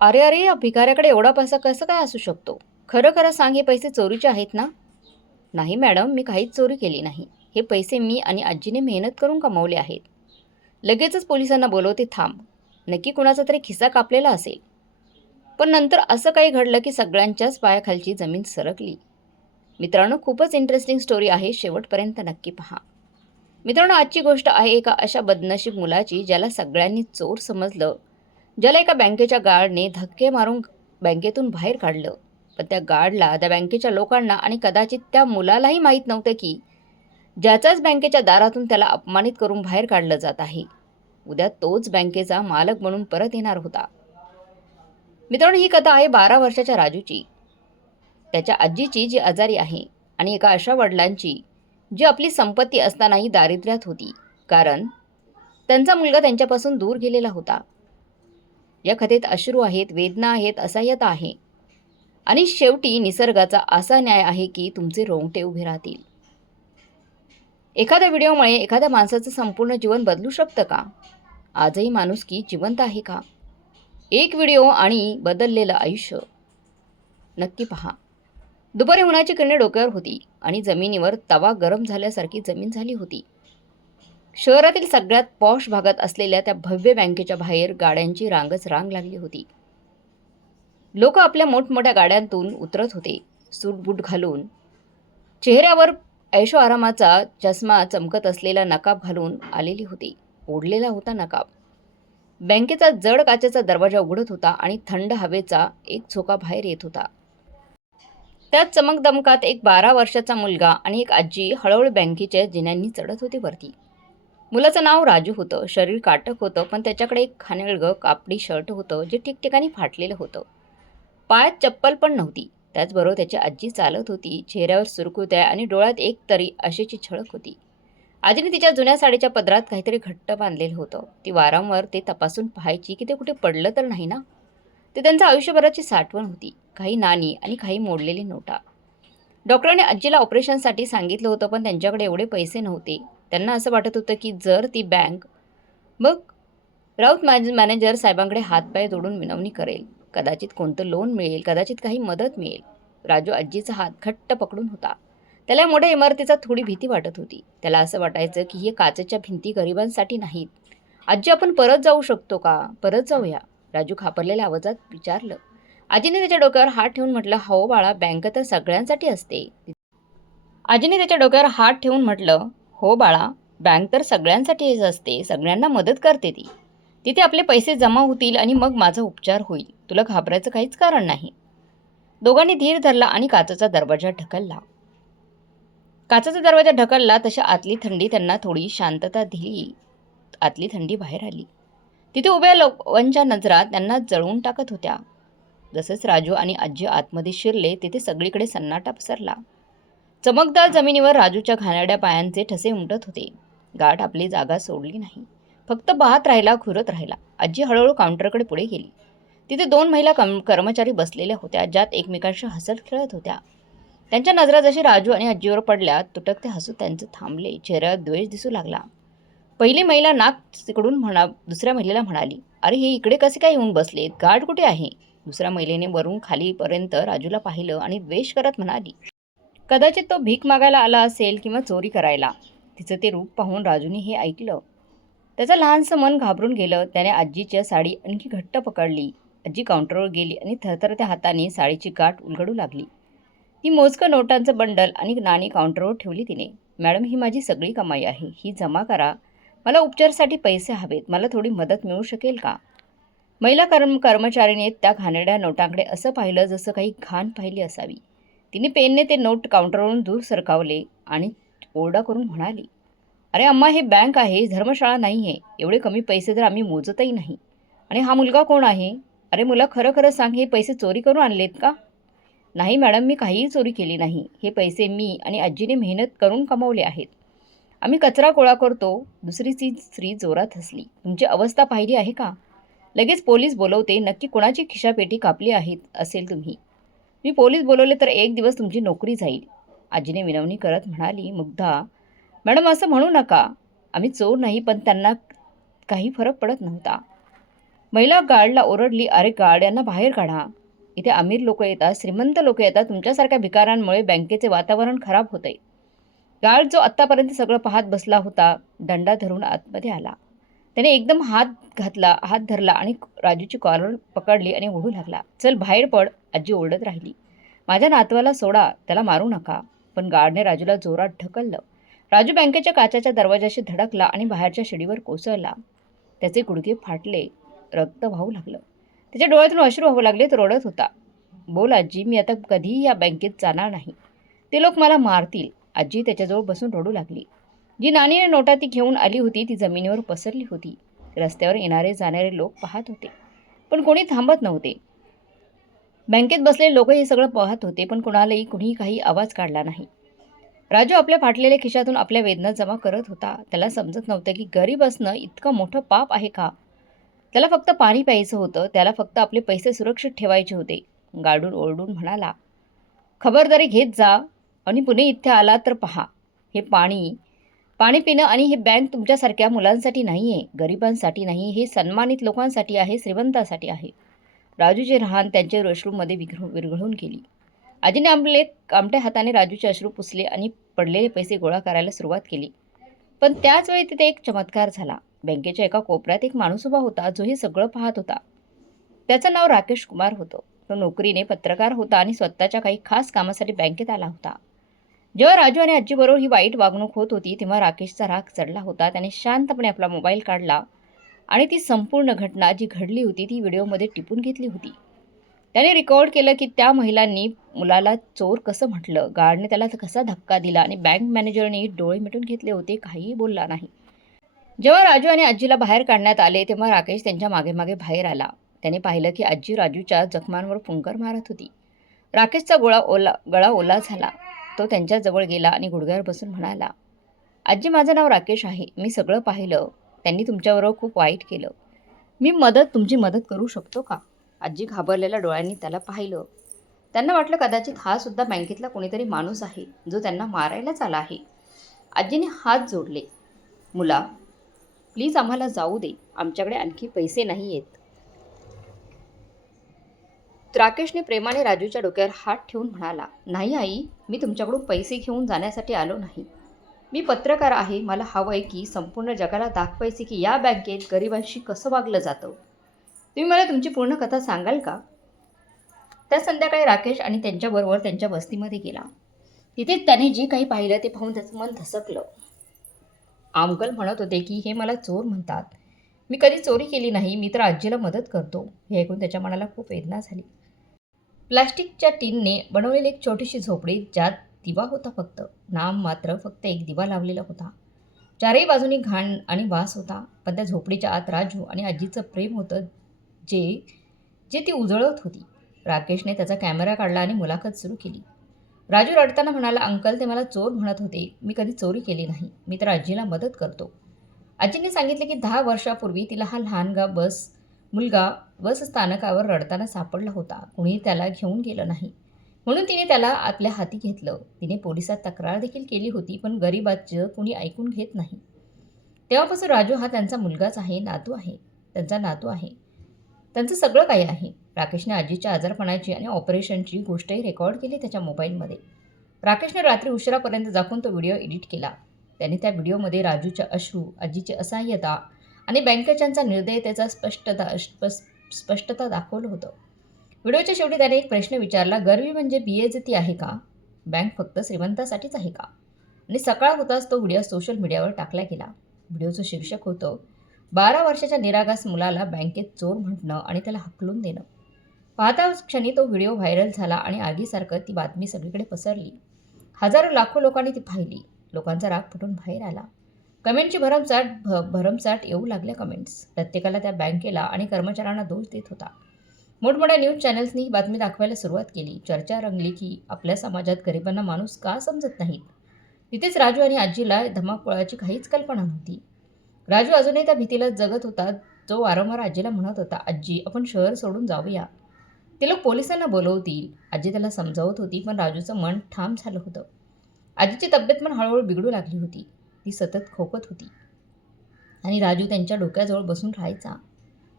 अरे अरे, या भिकाऱ्याकडे एवढा पैसा कसं काय असू शकतो? खरं खरं सांग, हे पैसे चोरीचे आहेत ना? नाही मॅडम, मी काहीच चोरी केली नाही. हे पैसे मी आणि आजीने मेहनत करून कमावले आहेत. लगेचच पोलिसांना बोलवते, थांब. नक्की कुणाचा तरी खिसा कापलेला असेल. पण नंतर असं काही घडलं की सगळ्यांच्याच पायाखालची जमीन सरकली. मित्रांनो, खूपच इंटरेस्टिंग स्टोरी आहे. शेवटपर्यंत नक्की पहा. मित्रांनो, आजची गोष्ट आहे एका अशा बदनशीब मुलाची, ज्याला सगळ्यांनी चोर समजलं, ज्याला एका बँकेच्या गार्डने धक्के मारून बँकेतून बाहेर काढलं. पण त्या गार्डला, त्या बँकेच्या लोकांना आणि कदाचित त्या मुलालाही माहीत नव्हतं की ज्याचाच बँकेच्या दारातून त्याला अपमानित करून बाहेर काढलं जात आहे, उद्या तोच बँकेचा मालक म्हणून परत येणार होता. मित्रांनो, ही कथा आहे 12 वर्षाच्या राजूची, त्याच्या आजीची जी आजारी आहे, आणि एका अशा वडिलांची जी आपली संपत्ती असतानाही दारिद्र्यात होती, कारण त्यांचा मुलगा त्यांच्यापासून दूर गेलेला होता. या कथेत अश्रू आहेत, वेदना आहेत, असहाय्यता आहे, आणि शेवटी निसर्गाचा असा न्याय आहे की तुमचे रोंगटे उभे राहतील. एखाद्या व्हिडिओमुळे एखाद्या माणसाचं संपूर्ण जीवन बदलू शकतं का? आजही माणुसकी जिवंत आहे का? एक व्हिडिओ आणि बदललेलं आयुष्य. नक्की पहा. दुपारी उन्हाची किरणे डोक्यावर होती आणि जमिनीवर तवा गरम झाल्यासारखी जमीन झाली होती. शहरातील सगळ्यात पॉश भागात असलेल्या त्या भव्य बँकेच्या बाहेर गाड्यांची रांगच रांग लागली होती. लोक आपल्या मोठमोठ्या गाड्यांतून उतरत होते, सूटबूट घालून, चेहऱ्यावर ऐशोआरामाचा चष्मा चमकत असलेला नकाब घालून आलेली होती. ओढलेला होता नकाब. बँकेचा जड काचेचा दरवाजा उघडत होता आणि थंड हवेचा एक झोका बाहेर येत होता. त्यात चमकदमकात एक 12 वर्षाचा मुलगा आणि एक आजी हळूहळू बँकेच्या जिन्यांनी चढत होते वरती. मुलाचं नाव राजू होतं. शरीर काटक होतं, पण त्याच्याकडे एक खानेळगं कापडी शर्ट होतं जे ठिकठिकाणी फाटलेलं होतं. पायात चप्पल पण नव्हती. त्याचबरोबर त्याची आजी चालत होती, चेहऱ्यावर सुरकुत्या आणि डोळ्यात एक तरी आशेची झळक होती. आजीने तिच्या जुन्या साडीच्या पदरात काहीतरी घट्ट बांधलेलं होतं. ती वारंवार ते तपासून पाहायची की ते कुठे पडलं तर नाही ना. ते त्यांच्या आयुष्यभराची साठवण होती, काही नाणी आणि काही मोडलेली नोटा. डॉक्टरांनी आजीला ऑपरेशनसाठी सांगितलं होतं, पण त्यांच्याकडे एवढे पैसे नव्हते. त्यांना असं वाटत होतं की जर ती बँक, मग राऊत मॅनेजर साहेबांकडे हातपाय जोडून विनवणी करेल. कदाचित कोणतं लोन मिळेल, कदाचित काही मदत मिळेल. राजू आजीचा हात घट्ट पकडून होता. त्याला मोठ्या इमारतीचा थोडी भीती वाटत होती. त्याला असं वाटायचं की हे काचेच्या भिंती गरिबांसाठी नाहीत. आजी, आपण परत जाऊ शकतो का? परत जाऊया, राजू खापरलेल्या आवाजात विचारलं. आजीने त्याच्या डोक्यावर हात ठेवून म्हटलं, हो बाळा, बँक तर सगळ्यांसाठी असते. आजीने त्याच्या डोक्यावर हात ठेवून म्हटलं, हो बाळा, बँक तर सगळ्यांसाठीच असते, सगळ्यांना मदत करते ती. तिथे आपले पैसे जमा होतील आणि मग माझा उपचार होईल. तुला घाबरायचं काहीच कारण नाही. दोघांनी धीर धरला आणि काचेचा दरवाजा ढकलला. काचेचा दरवाजा ढकलला तशा आतली थंडी त्यांना थोडी शांतता दिली. आतली थंडी बाहेर आली. तिथे उभ्या लोकांच्या नजरा त्यांना जळवून टाकत होत्या. जसंच राजू आणि आजी आतमध्ये शिरले, तिथे सगळीकडे सन्नाटा पसरला. चमकदार जमिनीवर राजूच्या घाणेरड्या पायांचे ठसे उमटत होते. गाठ आपली जागा सोडली नाही, फक्त पाहत राहिला, घुरत राहिला. आजी हळूहळू काउंटरकडे पुढे गेली. तिथे 2 महिला कर्मचारी बसलेल्या होत्या, ज्यात एकमेकांशी हसत खेळत होत्या. त्यांच्या नजरा जशी राजू आणि आजीवर पडल्या, तुटकते हसू त्यांचे थांबले. चेहऱ्यावर द्वेष दिसू लागला. पहिली महिला नाक तिकडून दुसऱ्या महिलेला म्हणाली, अरे, हे इकडे कसे काय येऊन बसलेत? गार्ड कुठे आहे? दुसऱ्या महिलेने वरून खालीपर्यंत राजूला पाहिलं आणि द्वेष करत म्हणाली, कदाचित तो भीक मागायला आला असेल किंवा चोरी करायला. तिचं ते रूप पाहून राजूने हे ऐकलं. त्याचं लहानसं मन घाबरून गेलं. त्याने आजीची साडी आणखी घट्ट पकडली. आजी काउंटरवर गेली आणि थरथरत्या हाताने साडीची गाठ उलगडू लागली. ती मोजकं नोटांचं बंडल आणि नाणी काउंटरवर ठेवली तिने. मॅडम, ही माझी सगळी कमाई आहे, ही जमा करा. मला उपचारासाठी पैसे हवेत. मला थोडी मदत मिळू शकेल का? महिला कर्मचारीने त्या घाणेरड्या नोटांकडे असं पाहिलं जसं काही घाण पाहिली असावी. तिने पेनने ते नोट काउंटरवरून दूर सरकावले आणि ओरडा करून म्हणाली, अरे अम्मा, हे बँक आहे, धर्मशाळा नाही आहे. एवढे कमी पैसे तर आम्ही मोजतही नाही. आणि हा मुलगा कोण आहे? अरे मुला, खरं खरं सांग, हे पैसे चोरी करून आणलेत का? नाही मॅडम, मी काहीही चोरी केली नाही. हे पैसे मी आणि आजीने मेहनत करून कमावले आहेत. आम्ही कचरा गोळा करतो. दुसरी स्त्री जोरात हसली. तुमची अवस्था पाहिली आहे का? लगेच पोलीस बोलवते. नक्की कोणाची खिशापेटी कापली आहेत असेल तुम्ही? मी पोलीस बोलवले तर एक दिवस तुमची नोकरी जाईल. आजीने विनवणी करत म्हणाली, मुग्धा, मॅडम, असं म्हणू नका. आम्ही चोर नाही, पण त्यांना काही फरक पडत नव्हता. महिला गार्डला ओरडली, अरे गार्ड यांना बाहेर काढा. इथे अमीर लोक येतात, श्रीमंत लोक येतात, तुमच्यासारख्या भिकाऱ्यांमुळे बँकेचे वातावरण खराब होतंय. गार्ड जो आत्तापर्यंत सगळं पाहत बसला होता दंडा धरून आतमध्ये आला. त्याने एकदम हात धरला आणि राजूची कॉलर पकडली आणि ओढू लागला. चल बाहेर पड, आजी ओरडत राहिली. माझ्या नातवाला सोडा, त्याला मारू नका. पण गार्डने राजूला जोरात ढकललं. राजू बँकेच्या काचाच्या दरवाजाशी धडकला आणि बाहेरच्या शिडीवर कोसळला. त्याचे गुडघे फाटले, रक्त वाहू लागलं. त्याच्या डोळ्यातून अश्रू वाहू लागले. तो रडत होता. बोल आजी, मी आता कधीही या बँकेत जाणार नाही. ते लोक मला मारतील. आजी त्याच्याजवळ बसून रडू लागली. जी नाणी आणि नोटा ती घेऊन आली होती ती जमिनीवर पसरली होती. रस्त्यावर येणारे जाणारे लोक पाहत होते, पण कोणी थांबत नव्हते. बँकेत बसलेले लोक हे सगळं पाहत होते, पण कुणीही काही आवाज काढला नाही. राजू आपल्या फाटलेल्या खिशातून आपल्या वेदना जमा करत होता. त्याला समजत नव्हतं की गरीब असणं इतकं मोठं पाप आहे का. त्याला फक्त पाणी प्यायचं होतं. त्याला फक्त आपले पैसे सुरक्षित ठेवायचे होते. गाडून ओरडून म्हणाला, खबरदारी घेत जा आणि पुणे इथे आला तर पहा. हे पाणी पिणं आणि हे बँक तुमच्यासारख्या मुलांसाठी नाही आहे, गरिबांसाठी नाही. हे सन्मानित लोकांसाठी आहे, श्रीमंतासाठी आहे. राजूचे रहान त्यांच्या वॉशरूममध्ये विरघळून गेली. आजीने आपले कामट्या हाताने राजूचे अश्रू पुसले आणि पडलेले पैसे गोळा करायला सुरुवात केली. पण त्याच वेळी तिथे एक चमत्कार झाला. बँकेच्या एका कोपऱ्यात एक माणूस उभा होता, जो हे सगळं पाहत होता. त्याचं नाव राकेश कुमार होतं. तो नोकरीने पत्रकार होता आणि स्वतःच्या काही खास कामासाठी बँकेत आला होता. जेव्हा राजू आणि आजीबरोबर ही वाईट वागणूक होत होती तेव्हा राकेशचा राग चढला होता. त्याने शांतपणे आपला मोबाईल काढला आणि ती संपूर्ण घटना जी घडली होती ती व्हिडिओमध्ये टिपून घेतली होती. त्याने रेकॉर्ड केलं की त्या महिलांनी मुलाला चोर कसं म्हटलं, गार्डने त्याला कसा धक्का दिला आणि बँक मॅनेजरने डोळे मिटून घेतले होते, काहीही बोलला नाही. जेव्हा राजू आणि आजीला बाहेर काढण्यात आले तेव्हा राकेश त्यांच्या मागे मागे बाहेर आला. त्याने पाहिलं की आजी राजूच्या जखमांवर फुंकर मारत होती. राकेशचा गळा ओला झाला. तो त्यांच्याजवळ गेला आणि गुडघ्यावर बसून म्हणाला, आजी, माझं नाव राकेश आहे. मी सगळं पाहिलं. त्यांनी तुमच्याबरोबर खूप वाईट केलं. मी तुमची मदत करू शकतो का. आजी घाबरलेल्या डोळ्यांनी त्याला पाहिलं. त्यांना वाटलं कदाचित हा सुद्धा बँकेतला कोणीतरी माणूस आहे जो त्यांना मारायलाच आला आहे. आजीने हात जोडले. मुला, प्लीज आम्हाला जाऊ दे. आमच्याकडे आणखी पैसे नाही आहेत. राकेशने प्रेमाने राजूच्या डोक्यावर हात ठेवून म्हणाला, नाही आई, मी तुमच्याकडून पैसे घेऊन जाण्यासाठी आलो नाही. मी पत्रकार आहे. मला हवं आहे की संपूर्ण जगाला दाखवायचे की या बँकेत गरिबांशी कसं वागलं जातं. तुम्ही मला तुमची पूर्ण कथा सांगाल का. त्या संध्याकाळी राकेश आणि त्यांच्याबरोबर त्यांच्या वस्तीमध्ये गेला. तिथेच त्याने जे काही पाहिलं ते पाहून त्याचं मन धसकलं. अंकल म्हणत होते की हे मला चोर म्हणतात. मी कधी चोरी केली नाही. मी तर आजीला मदत करतो. हे ऐकून त्याच्या मनाला खूप वेदना झाली. प्लास्टिकच्या टीनने बनवलेली एक छोटीशी झोपडी, ज्यात दिवा होता फक्त. नाम मात्र फक्त एक दिवा लावलेला होता. चारही बाजूनी घाण आणि वास होता. पण त्या झोपडीच्या आत राजू आणि आजीचं प्रेम होतं, जे ती उजळत होती. राकेशने त्याचा कॅमेरा काढला आणि मुलाखत सुरू केली. राजू रडताना म्हणाला, अंकल, ते मला चोर म्हणत होते. मी कधी चोरी केली नाही. मी तर आजीला मदत करतो. आजीने सांगितले की 10 वर्षापूर्वी तिला हा लहानगा मुलगा बस स्थानकावर रडताना सापडला होता. कुणीही त्याला घेऊन गेलं नाही, म्हणून तिने त्याला आपल्या हाती घेतलं. तिने पोलिसात तक्रार देखील केली होती, पण गरिबाचं कुणी ऐकून घेत नाही. तेव्हापासून राजू हा त्यांचा मुलगाच आहे, त्यांचा नातू आहे. त्यांचं सगळं काही आहे. राकेशने आजीच्या आजारपणाची आणि ऑपरेशनची गोष्टही रेकॉर्ड केली त्याच्या मोबाईलमध्ये. राकेशने रात्री उशिरापर्यंत जागून तो व्हिडिओ एडिट केला. त्याने त्या व्हिडिओमध्ये राजूच्या अश्रू, आजीची असहाय्यता आणि बँकेच्या निर्दयतेचा स्पष्टता दाखवलं होतं. व्हिडिओच्या शेवटी त्याने एक प्रश्न विचारला, गरिबी म्हणजे बेइज्जती आहे का. बँक फक्त श्रीमंतासाठीच आहे का. आणि सकाळ होताच तो व्हिडिओ सोशल मीडियावर टाकला गेला. व्हिडिओचं शीर्षक होतं, 12 वर्षाच्या निरागस मुलाला बँकेत चोर म्हटणं आणि त्याला हकलून देणं. पाहताच क्षणी तो व्हिडिओ व्हायरल झाला आणि आगीसारखं ती बातमी सगळीकडे पसरली. हजारो लाखो लोकांनी ती पाहिली. लोकांचा राग फुटून बाहेर आला. कमेंटची भरमसाठ येऊ लागल्या कमेंट्स. प्रत्येकाला त्या बँकेला आणि कर्मचाऱ्यांना दोष देत होता. मोठमोठ्या न्यूज चॅनल्सनी ही बातमी दाखवायला सुरुवात केली. चर्चा रंगली की आपल्या समाजात गरिबांना माणूस का समजत नाहीत. तिथेच राजू आणि आजीला धमाकूळाची काहीच कल्पना नव्हती. राजू अजूनही त्या भीतीला जगत होता, जो वारंवार आजीला म्हणत होता, आजी, आपण शहर सोडून जाऊया. ते लोक पोलिसांना बोलवतील. आजी त्याला समजावत होती, पण राजूचं मन ठाम झालं होतं. आजीची तब्येत पण हळूहळू बिघडू लागली होती. ती सतत खोकत होती आणि राजू त्यांच्या डोक्याजवळ बसून राहायचा.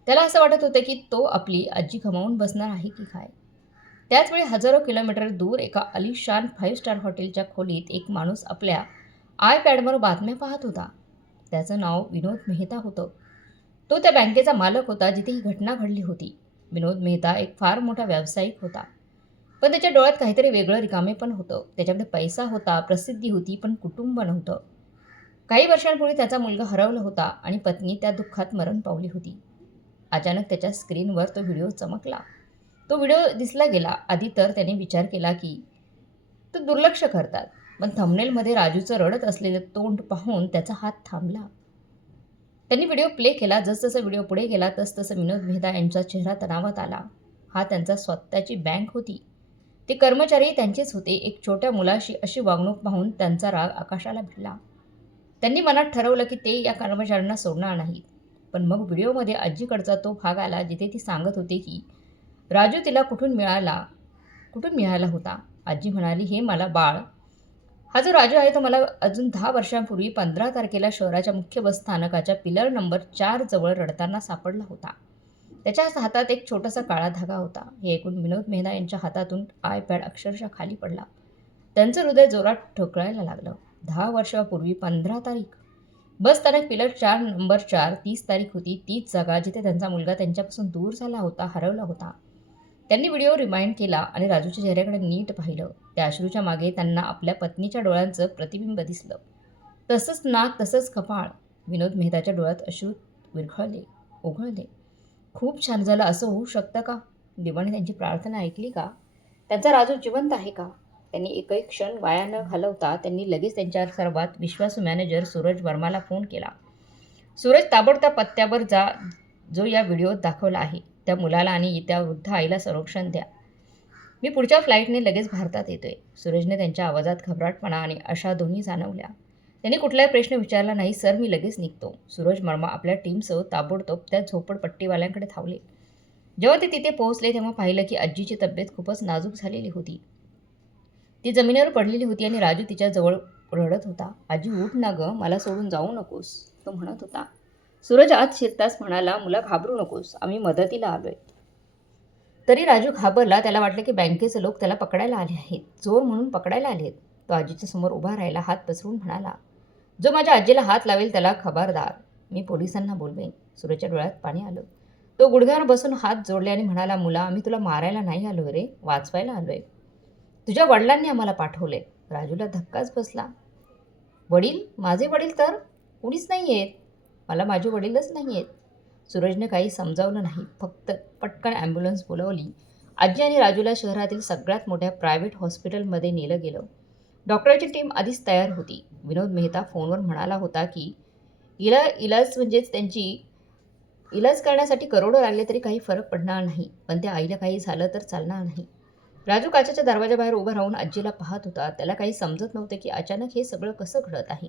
त्याला असं वाटत होतं की तो आपली आजी गमावून बसणार आहे की काय. त्याचवेळी हजारो किलोमीटर दूर एका आलिशान 5 स्टार हॉटेलच्या खोलीत एक माणूस आपल्या आयपॅडवर बातम्या पाहत होता. त्याचं नाव विनोद मेहता होतं. तो त्या बँकेचा मालक होता जिथे ही घटना घडली होती. विनोद मेहता एक फार मोठा व्यावसायिक होता. पण त्याच्या डोळ्यात काहीतरी वेगळं रिकामे पण होतं. त्याच्याकडे पैसा होता, प्रसिद्धी होती, पण कुटुंब नव्हतं. काही वर्षांपूर्वी त्याचा मुलगा हरवला होता आणि पत्नी त्या दुःखात मरण पावली होती. अचानक त्याच्या स्क्रीनवर तो व्हिडिओ चमकला. तो व्हिडिओ दिसला गेला. आधी तर त्याने विचार केला की तो दुर्लक्ष करतात. पण थंबनेलमध्ये राजूचं रडत असलेलं तोंड पाहून त्याचा हात थांबला. त्यांनी व्हिडिओ प्ले केला. जसजसा व्हिडिओ पुढे गेला तसतसं विनोद मेहता यांचा चेहरा तणावात आला. हा त्यांचा स्वतःची बँक होती. ते कर्मचारी त्यांचेच होते. एक छोट्या मुलाशी अशी वागणूक पाहून त्यांचा राग आकाशाला भिडला. त्यांनी मनात ठरवलं की ते या कर्मचाऱ्यांना सोडणार नाहीत. पण मग व्हिडिओमध्ये आजीकडचा तो भाग आला जिथे ती सांगत होती की राजू तिला कुठून मिळाला होता. आजी म्हणाली, हे मला बाळ, हा जो राजू आहे तो मला अजून 10 वर्षांपूर्वी 15 तारखेला शहराच्या मुख्य बस स्थानकाच्या पिलर नंबर 4 जवळ रडताना सापडला होता. त्याच्या हातात एक छोटासा काळा धागा होता. हे ऐकून विनोद मेहता यांच्या हातातून आयपॅड अक्षरशः खाली पडला. त्यांचं हृदय जोरात ठोकरायला लागलं. 10 वर्षापूर्वी 15 तारीख. बस स्थानक पिलर 4 नंबर 4, 30 तारीख होती. तीच जागा जिथे त्यांचा मुलगा त्यांच्यापासून दूर झाला होता, हरवला होता. त्यांनी व्हिडिओ रिमाइंड केला आणि राजूच्या चेहऱ्याकडे नीट पाहिलं. त्या अश्रूच्या मागे त्यांना आपल्या पत्नीच्या डोळ्यांचं प्रतिबिंब दिसलं. तसंच नाक, तसंच कपाळ. विनोद मेहताच्या डोळ्यात अश्रू ओघळले. खूप छान झालं. असं होऊ शकतं का? देवाने त्यांची प्रार्थना ऐकली का? त्यांचा राजू जिवंत आहे का? त्यांनी एकही क्षण वाया न घालवता त्यांनी लगेच त्यांच्या सर्वात विश्वासू मॅनेजर सूरज वर्माला फोन केला. सूरज, ताबडतोब पत्त्यावर जा जो या व्हिडिओत दाखवला आहे. त्या मुलाला आणि त्या वृद्ध आईला संरक्षण द्या. मी पुढच्या फ्लाईटने लगेच भारतात येतोय. सूरजने त्यांच्या आवाजात घबराटपणा आणि आशा दोन्ही जाणवल्या. त्यांनी कुठलाही प्रश्न विचारला नाही. सर, मी लगेच निघतो. सूरज वर्मा आपल्या टीमसह ताबडतोब त्या झोपडपट्टीवाल्यांकडे धावले. जेव्हा ते तिथे पोहोचले तेव्हा पाहिलं की आजीची तब्येत खूपच नाजूक झालेली होती. ती जमिनीवर पडलेली होती आणि राजू तिच्याजवळ रडत होता. आजी, उठ ना गं, मला सोडून जाऊ नकोस, तो म्हणत होता. सूरज आत शिरताच म्हणाला, मुला, घाबरू नकोस, आम्ही मदतीला आलोय. तरी राजू घाबरला. त्याला वाटलं की बँकेचे लोक त्याला पकडायला आले आहेत, चोर म्हणून पकडायला आले आहेत. तो आजीच्या समोर उभा राहिला, हात पसरून म्हणाला, जो माझ्या आजीला हात लावेल त्याला खबरदार, मी पोलिसांना बोलवेन. सूरजच्या डोळ्यात पाणी आलं. तो गुडघ्यावर बसून हात जोडले आणि म्हणाला, मुला, आम्ही तुला मारायला नाही आलोय रे, वाचवायला आलोय. तुझ्या वडिलांनी आम्हाला पाठवलंय. राजूला धक्काच बसला. वडील? माझे वडील तर कुणीच नाही आहेत. मला माझे वडीलच नाही आहेत. सूरजने काही समजावलं नाही. फक्त पटकन ॲम्ब्युलन्स बोलावली. आजी आणि राजूला शहरातील सगळ्यात मोठ्या प्रायव्हेट हॉस्पिटलमध्ये नेलं गेलं. डॉक्टरची टीम आधीच तयार होती. विनोद मेहता फोनवर म्हणाला होता की इलाज करण्यासाठी करोडो लागले तरी काही फरक पडणार नाही. पण त्या आईला काही झालं तर चालणार नाही. राजू काचेच्या दरवाजाबाहेर उभा राहून आजीला पाहत होता. त्याला काही समजत नव्हते की अचानक हे सगळं कसं घडत आहे.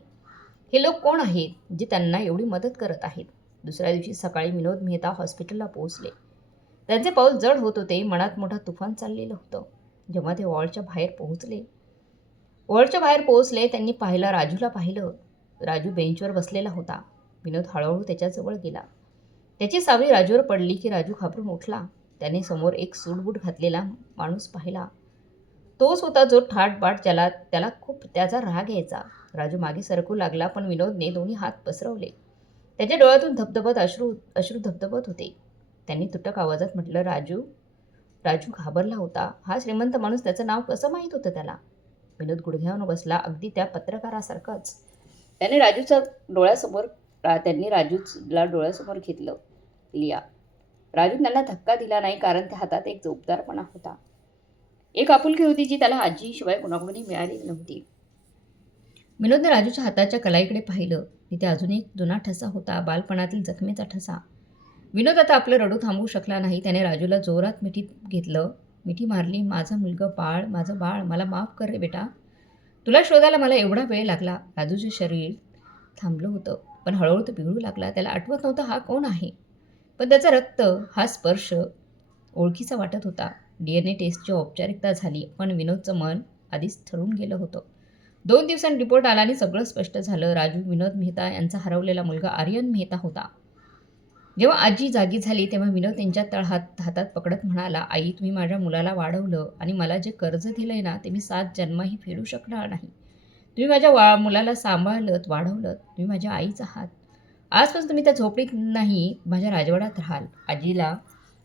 हे लोक कोण आहेत जे त्यांना एवढी मदत करत आहेत? दुसऱ्या दिवशी सकाळी विनोद मेहता हॉस्पिटलला पोहोचले. त्यांचे पाऊल जड होत होते. मनात मोठा तुफान चाललेलं होतं. जेव्हा ते वॉर्डच्या बाहेर पोहोचले त्यांनी राजूला पाहिलं. राजू बेंचवर बसलेला होता. विनोद हळूहळू त्याच्याजवळ गेला. त्याची सावली राजूवर पडली की राजू घाबरून उठला. त्याने समोर एक सूटबूट घातलेला माणूस पाहिला. तोच होता जो ठाटबाट त्याला खूप त्याचा राग यायचा. राजू मागे सरकू लागला पण विनोदने दोन्ही हात पसरवले. त्याच्या डोळ्यातून अश्रू धबधबत होते. त्यांनी तुटक आवाजात म्हटलं, राजू घाबरला होता. हा श्रीमंत माणूस, त्याचं नाव कसं माहीत होतं त्याला? विनोद गुडघ्यावर बसला, अगदी त्या पत्रकारासारखंच. त्यांनी राजूला डोळ्यासमोर घेतलं. लिया. राजू त्यांना धक्का दिला नाही कारण त्या हातात एक जोरदारपणा होता. एक आपुलकी होती जी त्याला आजीशिवाय कोणाकडूनही मिळालेली नव्हती. विनोदने राजूच्या हाताच्या कलाईकडे पाहिलं. तिथे अजून एक जुना ठसा होता, बालपणातील जखमेचा ठसा. विनोद आता आपलं रडू थांबवू शकला नाही. त्याने राजूला जोरात मिठी मारली. माझं बाळ, मला माफ कर रे बेटा. तुला शोधायला मला एवढा वेळ लागला. राजूचं शरीर थांबलं होतं पण हळूहळू तो पिघळू लागला. त्याला आठवत नव्हतं हा कोण आहे. पण त्याचं रक्त, हा स्पर्श ओळखीचा वाटत होता. DNA टेस्टची औपचारिकता झाली पण विनोदचं मन आधीच ठरून गेलं होतं. 2 दिवसांनी रिपोर्ट आला आणि सगळं स्पष्ट झालं. राजू विनोद मेहता यांचा हरवलेला मुलगा आर्यन मेहता होता. जेव्हा आजी जागी झाली तेव्हा विनोद त्यांच्या हातात पकडत म्हणाला, आई तुम्ही माझ्या मुलाला वाढवलं आणि मला जे कर्ज दिलंय ना ते मी 7 जन्मही फेडू शकणार नाही. तुम्ही माझ्या मुलाला सांभाळलत, वाढवलत. तुम्ही माझ्या आईच आहात. आजपासून तुम्ही त्या झोपडीत नाही, माझ्या राजवाड्यात राहाल.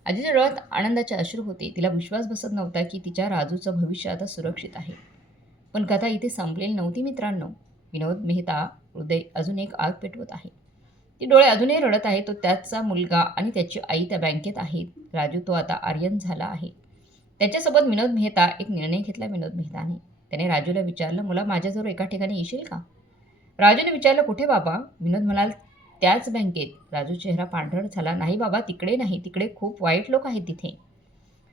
आजीच्या डोळ्यात आनंदाचे अश्रू होते. तिला विश्वास बसत नव्हता की तिच्या राजूचं भविष्य आता सुरक्षित आहे. पण कथा इथे संपलेली नव्हती मित्रांनो. विनोद मेहता हृदय अजून एक आग पेटवत आहे. ती डोळे अजूनही रडत आहे. तो त्याचा मुलगा आणि त्याची आई त्या बँकेत आहेत. राजू तो आता आर्यन झाला आहे. त्याच्यासोबत विनोद मेहता एक निर्णय घेतला विनोद मेहताने. त्याने राजूला विचारलं, मुला माझ्याजवळ एका ठिकाणी येशील का? राजूने विचारलं, कुठे बाबा? विनोद म्हणाल, त्याच बँकेत. राजू चेहरा पांढरट झाला. नाही बाबा, तिकडे नाही. तिकडे खूप वाईट लोक आहेत तिथे.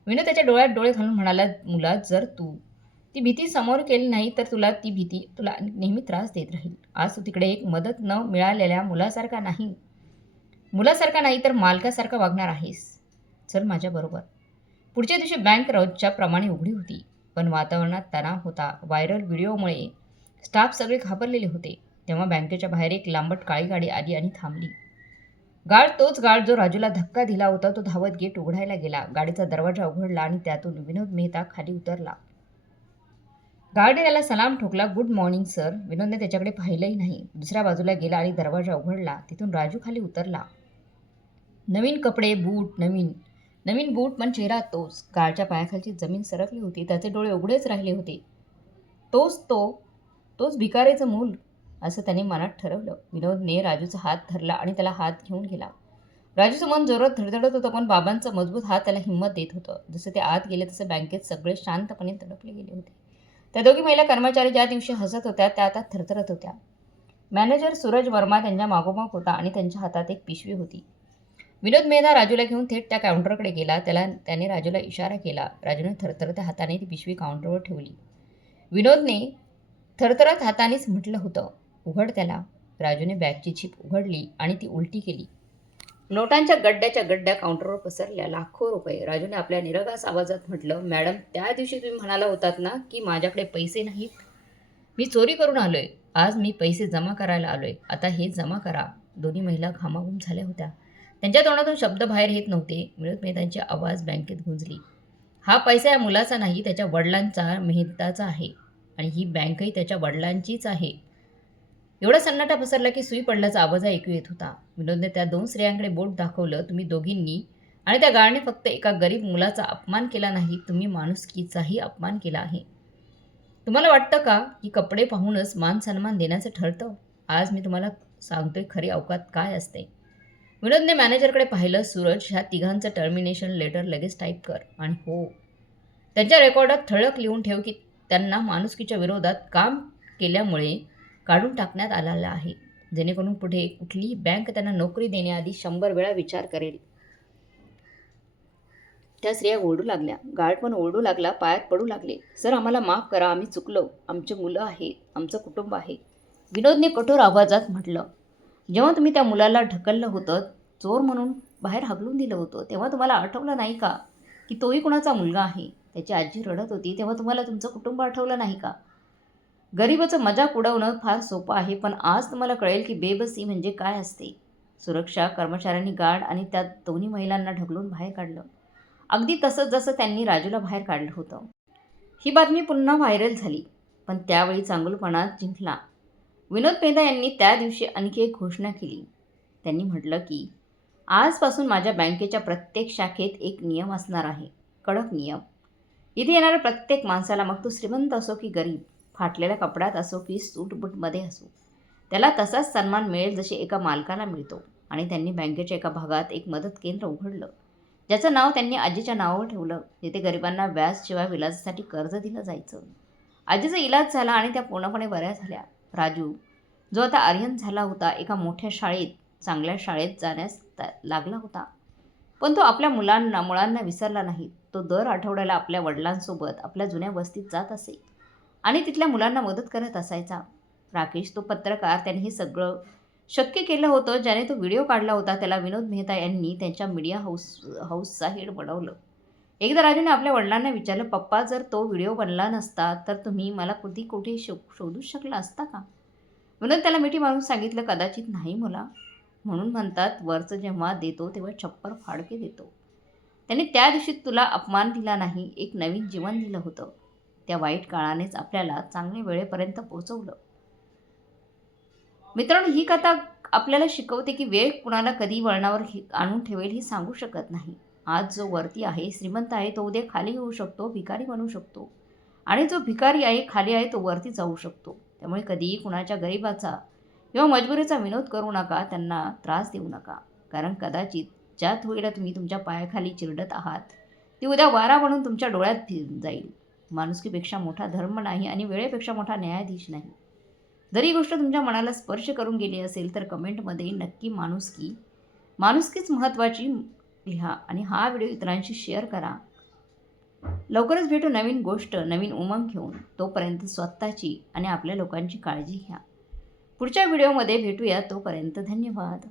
विनोद त्याच्या डोळ्यात डोळे घालून म्हणाला, मुला जर तू ती भीती समोर केली नाही तर ती भीती तुला नेहमी त्रास देत राहील. आज तू तिकडे एक मदत न मिळालेल्या मुलासारखा नाही तर मालकासारखा वागणार आहेस. चल माझ्याबरोबर. पुढच्या दिवशी बँक रोजच्या प्रमाणे उघडी होती. पण वातावरणात तणाव होता. व्हायरल व्हिडिओमुळे स्टाफ सगळे घाबरलेले होते. तेव्हा बँकेच्या बाहेर एक लांबट काळी गाडी आली आणि थांबली. तोच गार्ड जो राजूला धक्का दिला होता तो धावत गेट उघडायला गेला. गाडीचा दरवाजा उघडला आणि त्यातून विनोद मेहता खाली उतरला. गार्डने त्याला सलाम ठोकला. Good morning sir. विनोदने त्याच्याकडे पाहिलंही नाही. दुसऱ्या बाजूला गेला आणि दरवाजा उघडला. तिथून राजू खाली उतरला. नवीन कपडे, बूट, नवीन बूट, पण चेहरा तोच. गार्डच्या पायाखालची जमीन सरकली होती. त्याचे डोळे उघडेच राहिले होते. तोच भिकारीचं मूल, असं त्याने मनात ठरवलं. विनोदने राजूचा हात धरला आणि त्याला हात घेऊन गेला. राजूचं मन जोरात धडधडत होतं, पण बाबांचा मजबूत हात त्याला हिंमत देत होतं. जसं ते आत गेले तसं बँकेत सगळे शांतपणे तडपले गेले होते. त्या दोघी महिला कर्मचारी ज्या दिवशी हसत होत्या त्या आता थरथरत होत्या. मॅनेजर सूरज वर्मा त्यांच्या मागोमाग होता आणि त्यांच्या हातात एक पिशवी होती. विनोद मेहता राजूला घेऊन थेट त्या काउंटरकडे गेला. त्याने राजूला इशारा केला. राजूने थरथरत्या हाताने ती पिशवी काउंटरवर ठेवली. विनोदने थरथरत हातानेच म्हटलं होतं, उघड त्याला. राजूने बॅगची झिप उघडली आणि ती उलटी केली. नोटांच्या गड्ड्याच्या गड्ड्या काउंटरवर पसरल्या. लाखो रुपये. राजूने आपल्या निरगास आवाजात म्हटलं, मॅडम त्या दिवशी तुम्ही म्हणाला होतात ना की माझ्याकडे पैसे नाहीत. मी चोरी करून आलोय. आज मी पैसे जमा करायला आलोय. आता हे जमा करा. दोन्ही महिला घामाघूम झाल्या होत्या. त्यांच्या तोंडातून शब्द बाहेर येत नव्हते. विनोद मेहतांची आवाज बँकेत गुंजली. हा पैसा या मुलाचा नाही, त्याच्या वडिलांचा, मेहताचा आहे. आणि ही बँकही त्याच्या वडिलांचीच आहे. एवढा सन्नाटा पसरला की सुई पडल्याचा आवाज ऐकू येत होता. विनोदने त्या 2 स्त्रियांकडे बोट दाखवलं. तुम्ही दोघींनी आणि त्या गाळने फक्त एका गरीब मुलाचा अपमान केला नाही, तुम्ही माणुसकीचाही अपमान केला आहे. तुम्हाला वाटतं का की कपडे पाहूनच मान सन्मान देण्याचं ठरतं? आज मी तुम्हाला सांगतोय खरी अवकात काय असते. विनोदने मॅनेजरकडे पाहिलं. सूरज, ह्या तिघांचं टर्मिनेशन लेटर लगेच टाईप कर. आणि हो, त्यांच्या रेकॉर्डात ठळक लिहून ठेव की त्यांना माणुसकीच्या विरोधात काम केल्यामुळे काढून टाकण्यात आलेला आहे. जेणेकरून पुढे कुठलीही बँक त्यांना नोकरी देण्याआधी 100 वेळा विचार करेल. त्या स्त्रिया ओरडू लागल्या. गार्ड पण ओरडू लागला. पायात पडू लागले. सर, आम्हाला माफ करा. आम्ही चुकलो. आमचे मुलं आहेत. आमचं कुटुंब आहे. विनोदने कठोर आवाजात म्हटलं, जेव्हा तुम्ही त्या मुलाला ढकललं होतं, चोर म्हणून बाहेर हाकलून दिलं होतं, तेव्हा तुम्हाला आठवलं नाही का की तोही कुणाचा मुलगा आहे? त्याची आजी रडत होती तेव्हा तुम्हाला तुमचं कुटुंब आठवलं नाही का? गरिबाचं मजाक उडवणं फार सोपं आहे, पण आज तुम्हाला कळेल की बेबसी म्हणजे काय असते. सुरक्षा कर्मचाऱ्यांनी गार्ड आणि त्या दोन्ही महिलांना ढकलून बाहेर काढलं. अगदी तसंच जसं त्यांनी राजूला बाहेर काढलं होतं. ही बातमी पुन्हा व्हायरल झाली. पण त्यावेळी चांगुलपणा जिंकला. विनोद मेहता यांनी त्या दिवशी आणखी एक घोषणा केली. त्यांनी म्हटलं की आजपासून माझ्या बँकेच्या प्रत्येक शाखेत एक नियम असणार आहे. कडक नियम. इथे येणाऱ्या प्रत्येक माणसाला, मग तो श्रीमंत असो की गरीब, फाटलेल्या कपड्यात असो की सूटबूटमध्ये असो, त्याला तसाच सन्मान मिळेल जसे एका मालकाला मिळतो. आणि त्यांनी बँकेच्या एका भागात एक मदत केंद्र उघडलं, ज्याचं नाव त्यांनी आजीच्या नावावर ठेवलं. तिथे गरिबांना व्याजशिवाय विलासासाठी कर्ज दिलं जायचं. आजीचा इलाज झाला आणि त्या पूर्णपणे बऱ्या झाल्या. राजू, जो आता आर्यन झाला होता, एका मोठ्या चांगल्या शाळेत जाण्यास लागला होता. पण तो आपल्या मुळांना विसरला नाही. तो दर आठवड्याला आपल्या वडिलांसोबत आपल्या जुन्या वस्तीत जात असे आणि तिथल्या मुलांना मदत करत असायचा. राकेश, तो पत्रकार, त्याने हे सगळं शक्य केलं होतं. ज्याने तो व्हिडिओ काढला होता त्याला विनोद मेहता यांनी त्यांच्या मीडिया हाऊसचा हेड बनवलं. एकदा राजूने आपल्या वडिलांना विचारलं, पप्पा, जर तो व्हिडिओ बनला नसता तर तुम्ही मला कुठे शोधूच शकला असता का? विनोद त्याला मिठी मारून सांगितलं, कदाचित नाही मुला. म्हणून म्हणतात वरचं जेव्हा देतो तेव्हा छप्पर फाडके देतो. त्याने त्या दिवशी तुला अपमान दिला नाही, एक नवीन जीवन दिलं होतं. त्या वाईट काळानेच आपल्याला चांगल्या वेळेपर्यंत पोहोचवलं. मित्रांनो, ही कथा आपल्याला शिकवते की वेळ कुणाला कधी वळणावर आणून ठेवेल हे सांगू शकत नाही. आज जो वरती आहे, श्रीमंत आहे, तो उद्या खाली येऊ शकतो, भिकारी बनू शकतो. आणि जो भिकारी आहे, खाली आहे, तो वरती जाऊ शकतो. त्यामुळे कधीही कुणाच्या गरिबाचा किंवा मजबुरीचा विनोद करू नका, त्यांना त्रास देऊ नका. कारण कदाचित ज्या धुळीला तुम्ही तुमच्या पायाखाली चिरडत आहात, ती उद्या वारा बनून तुमच्या डोळ्यात भिजून जाईल. माणुसकीपेक्षा मोठा धर्म नाही आणि वेळेपेक्षा मोठा न्यायाधीश नाही. जर ही गोष्ट तुमच्या मनाला स्पर्श करून गेली असेल तर कमेंटमध्ये नक्की माणुसकीच महत्त्वाची लिहा आणि हा व्हिडिओ इतरांशी शेअर करा. लवकरच भेटू नवीन गोष्ट, नवीन उमंग घेऊन. तोपर्यंत स्वतःची आणि आपल्या लोकांची काळजी घ्या. पुढच्या व्हिडिओमध्ये भेटूया. तोपर्यंत धन्यवाद.